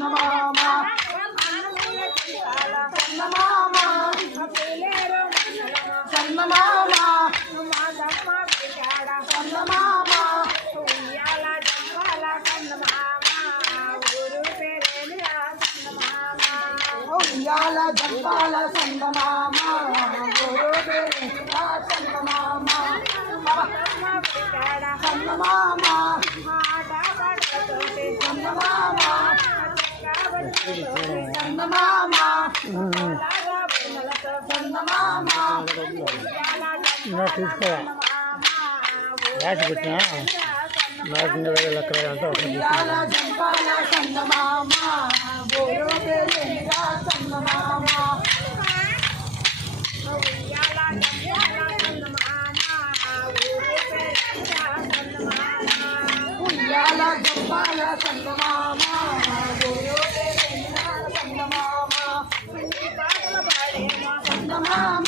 చందమామ చందమామ చందమామ చందమామ ఉయ్యాల జంపాల చందమామ గురు పేరేమిరా చందమామ చందమామ చందమామ చందమామ చందమామ తీసుకో రాసి పెట్టినా నాకు లెక్కలు అంతా ఉయ్యాల జంపాల చందమామ గురు పేరేమిరా చందమామ ఉయ్యాల జంపాల చందమామ గురు పేరేమిరా చందమామ చందమామ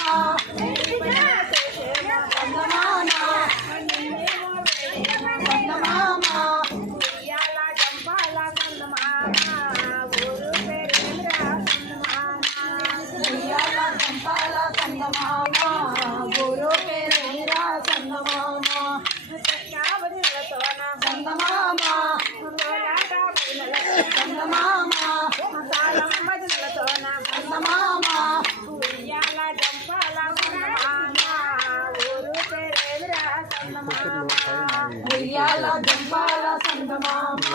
గురు పేరేమిరా చందమామ చందమామ చందమామ చందమామ ఉయ్యాల జంపాల చందమామ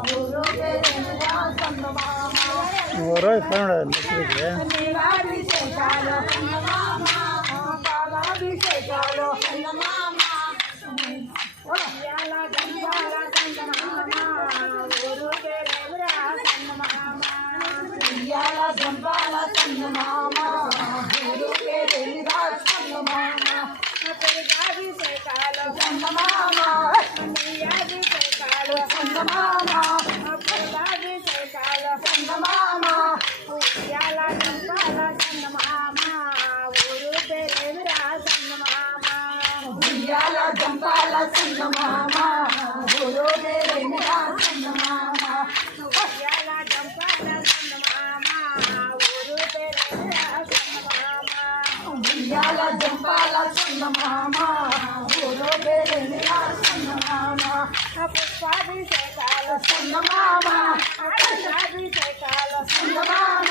గురు పేరేమిరా చందమామ నీలాభిషేకాలు చందమామ పాలాభిషేకాలు చందమామ ఉయ్యాల జంపాల చందమామ గురు పేరేమిరా చందమామ ఉయ్యాల జంపాల చందమామ గురు పేరేమిరా చందమామ అభిషేకాలు చందమామ నీయాభిషేకాలు చందమామ అభిషేకాలు చందమామ ఉయ్యాల జంపాల చందమామ గురు పేరేమిరా చందమామ ఉయ్యాల జంపాల చందమామ గురు పేరేమిరా చందమామ ఉయ్యాల జంపాల చందమామ గురు పేరేమిరా చందమామ ఉయ్యాల జంపాల చందమామ గురు పేరేమిరా చందమామ పుష్పాభిషేకాలు చందమామ అభిషేకాలు చందమామ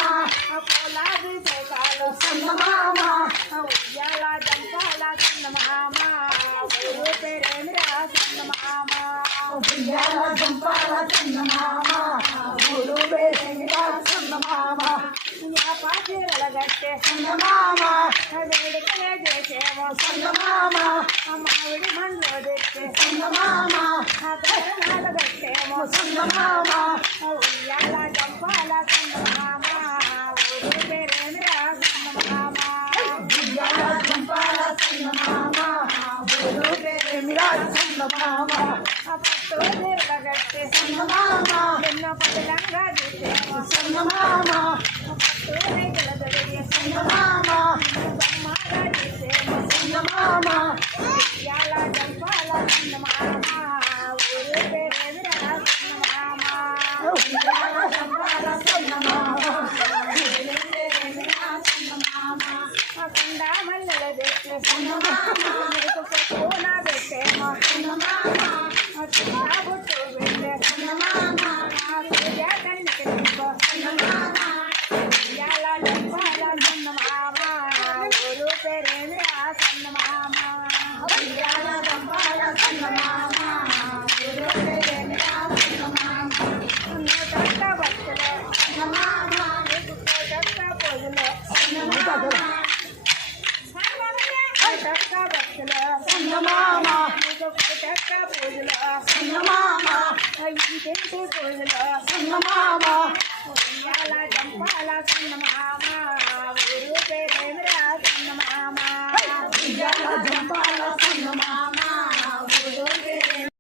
పూలాభిషేకాలు చందమామ ఉయ్యాల జంపాల చందమామ గురు పేరేమిరా చందమామ ఉయ్యాల జంపాల చందమామ గురు పేరేమిరా చందమామ పాచీరల గట్టే చందమామ వేడుకలే చేసేమో చందమామ మామిడి మందు తెచ్చే చందమామ తరణాలు గట్టేమో చందమామ ఉయ్యాల జంపాల చందమామ గురు పేరేమిరా చందమామ ఉయ్యాల జంపాల చందమామ గురు పేరేమిరా చందమామ పట్టు చీరల గట్టే చందమామ ఎన్నో పదిలంగా చూసేమో చందమామ పట్టు రైతుల దొరికే చందమామ బొమ్మగా చూసేమో చందమామ ఉయ్యాల జంపాల చందమామ గురు పేరేమిరా చందమామ ఉయ్యాల జంపాల చందమామ గురు పేరేమిరా చందమామ కొండా మల్లెల తెచ్చే చందమామ పూన పెట్టేమో చందమామ బుట్టు పెట్టే చందమామ పూజ కన్నిక చందమామ ఉయ్యాల జంపాల చందమామ గురు పేరేమిరా చందమామ ఉయ్యాల జంపాల చందమామ గురు పేరేమిరా చందమామ నూటొక్క భక్తులే చందమామ కోటొక్క పూజలే చందమామ కోటొక్క భక్తులే చందమామ కోటొక్క పూజలే చందమామ ఇంటింటి పూజలే చందమామ ఉయ్యాల జంపాల చందమామ